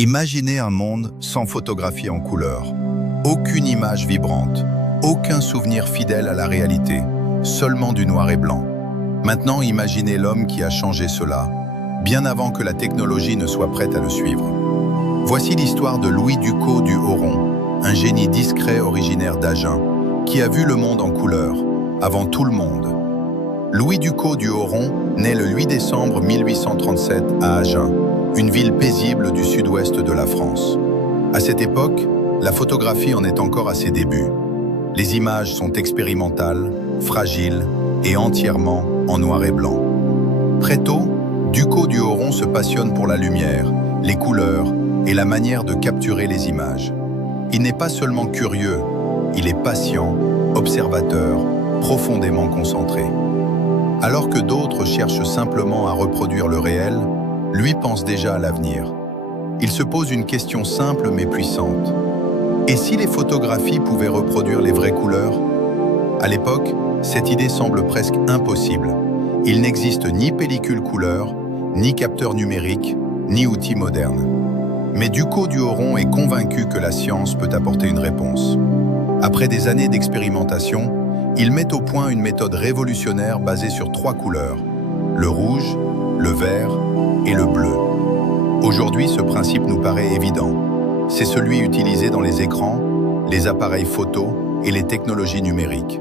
Imaginez un monde sans photographie en couleur. Aucune image vibrante, aucun souvenir fidèle à la réalité, seulement du noir et blanc. Maintenant, imaginez l'homme qui a changé cela, bien avant que la technologie ne soit prête à le suivre. Voici l'histoire de Louis Ducos du Oron, un génie discret originaire d'Agen, qui a vu le monde en couleur, avant tout le monde. Louis Ducos du Oron naît le 8 décembre 1837 à Agen, une ville paisible du sud-ouest de la France. À cette époque, la photographie en est encore à ses débuts. Les images sont expérimentales, fragiles et entièrement en noir et blanc. Très tôt, Ducos du Oron se passionne pour la lumière, les couleurs et la manière de capturer les images. Il n'est pas seulement curieux, il est patient, observateur, profondément concentré. Alors que d'autres cherchent simplement à reproduire le réel, lui pense déjà à l'avenir. Il se pose une question simple mais puissante. Et si les photographies pouvaient reproduire les vraies couleurs? À l'époque, cette idée semble presque impossible. Il n'existe ni pellicule couleur, ni capteur numérique, ni outil moderne. Mais Ducos du Oron est convaincu que la science peut apporter une réponse. Après des années d'expérimentation, il met au point une méthode révolutionnaire basée sur 3 couleurs, le rouge, le vert et le bleu. Aujourd'hui, ce principe nous paraît évident. C'est celui utilisé dans les écrans, les appareils photo et les technologies numériques.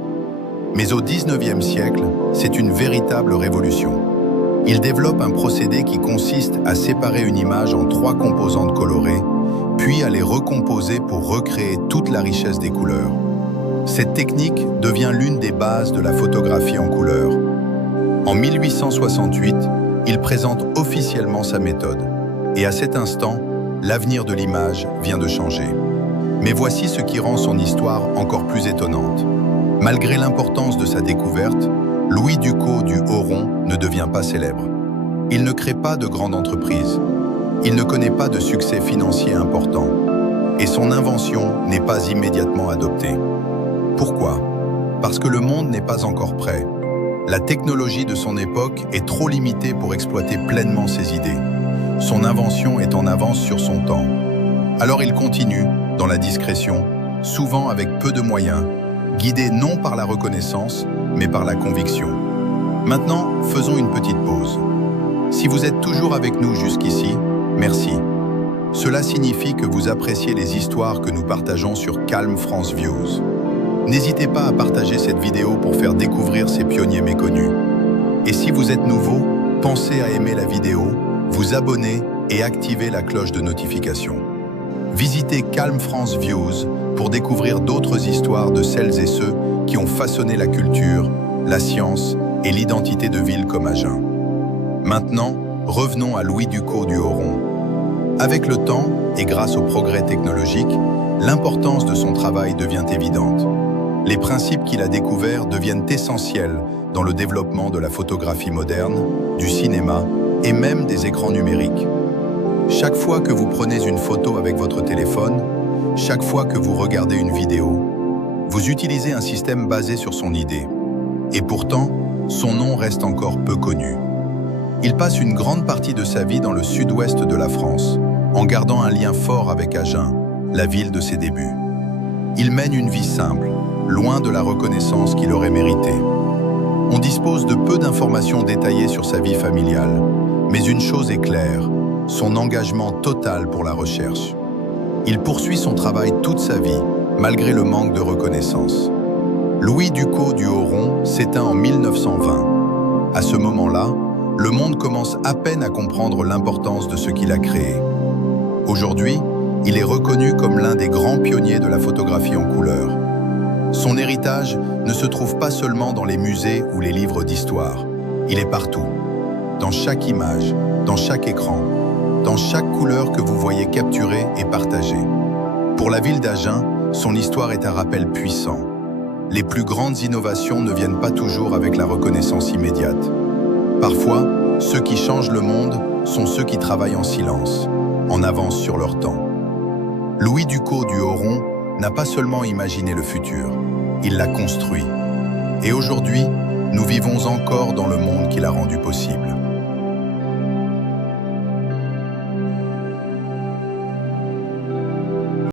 Mais au XIXe siècle, c'est une véritable révolution. Il développe un procédé qui consiste à séparer une image en 3 composantes colorées, puis à les recomposer pour recréer toute la richesse des couleurs. Cette technique devient l'une des bases de la photographie en couleur. En 1868, il présente officiellement sa méthode. Et à cet instant, l'avenir de l'image vient de changer. Mais voici ce qui rend son histoire encore plus étonnante. Malgré l'importance de sa découverte, Louis Ducos du Oron ne devient pas célèbre. Il ne crée pas de grande entreprise. Il ne connaît pas de succès financier important. Et son invention n'est pas immédiatement adoptée. Pourquoi? Parce que le monde n'est pas encore prêt. La technologie de son époque est trop limitée pour exploiter pleinement ses idées. Son invention est en avance sur son temps. Alors il continue, dans la discrétion, souvent avec peu de moyens, guidé non par la reconnaissance, mais par la conviction. Maintenant, faisons une petite pause. Si vous êtes toujours avec nous jusqu'ici, merci. Cela signifie que vous appréciez les histoires que nous partageons sur Calm France Views. N'hésitez pas à partager cette vidéo pour faire découvrir ces pionniers méconnus. Et si vous êtes nouveau, pensez à aimer la vidéo, vous abonner et activer la cloche de notification. Visitez Calm France Views pour découvrir d'autres histoires de celles et ceux qui ont façonné la culture, la science et l'identité de villes comme Agen. Maintenant, revenons à Louis Ducos du Oron. Avec le temps, et grâce au progrès technologique, l'importance de son travail devient évidente. Les principes qu'il a découverts deviennent essentiels dans le développement de la photographie moderne, du cinéma et même des écrans numériques. Chaque fois que vous prenez une photo avec votre téléphone, chaque fois que vous regardez une vidéo, vous utilisez un système basé sur son idée. Et pourtant, son nom reste encore peu connu. Il passe une grande partie de sa vie dans le sud-ouest de la France, en gardant un lien fort avec Agen, la ville de ses débuts. Il mène une vie simple, loin de la reconnaissance qu'il aurait méritée. On dispose de peu d'informations détaillées sur sa vie familiale, mais une chose est claire, son engagement total pour la recherche. Il poursuit son travail toute sa vie, malgré le manque de reconnaissance. Louis Ducos du Oron s'éteint en 1920. À ce moment-là, le monde commence à peine à comprendre l'importance de ce qu'il a créé. Aujourd'hui, il est reconnu comme l'un des grands pionniers de la photographie en couleur. Son héritage ne se trouve pas seulement dans les musées ou les livres d'histoire. Il est partout, dans chaque image, dans chaque écran, dans chaque couleur que vous voyez capturée et partagée. Pour la ville d'Agen, son histoire est un rappel puissant. Les plus grandes innovations ne viennent pas toujours avec la reconnaissance immédiate. Parfois, ceux qui changent le monde sont ceux qui travaillent en silence, en avance sur leur temps. Louis Ducos du Oron n'a pas seulement imaginé le futur, il l'a construit. Et aujourd'hui, nous vivons encore dans le monde qu'il a rendu possible.